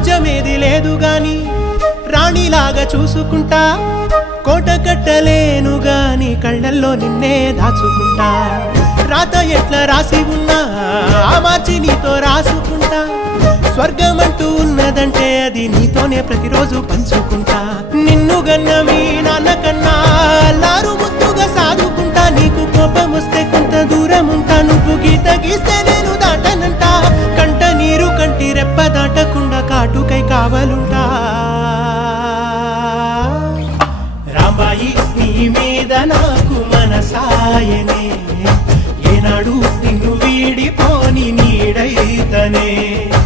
రాజ్యమేది లేదు గాని రాణిలాగా చూసుకుంటా కోట కట్టలేను గాని కళ్ళల్లో నిన్నే దాచుకుంటా రాత ఎట్లా రాసి ఉన్నా ఆ మార్చి నీతో రాసుకుంటా స్వర్గమంటూ ఉన్నదంటే అది నీతోనే ప్రతిరోజు పంచుకుంటా నిన్ను గన్న మీ నాన్న కన్నా లారు ముద్దుగా సాదుకుంటా నీకు కోపం వస్తే కొంత దూరం ఉంటా నువ్వు గీత గీస్తే నేను దాటనంట కంట నీరు కంటి రెప్ప దాటకుండా కాటుకై కావలుంటా రాంబాయి నీ మీద నాకు మనసాయనే ఏనాడు నిన్ను వీడిపోని నీడైతనే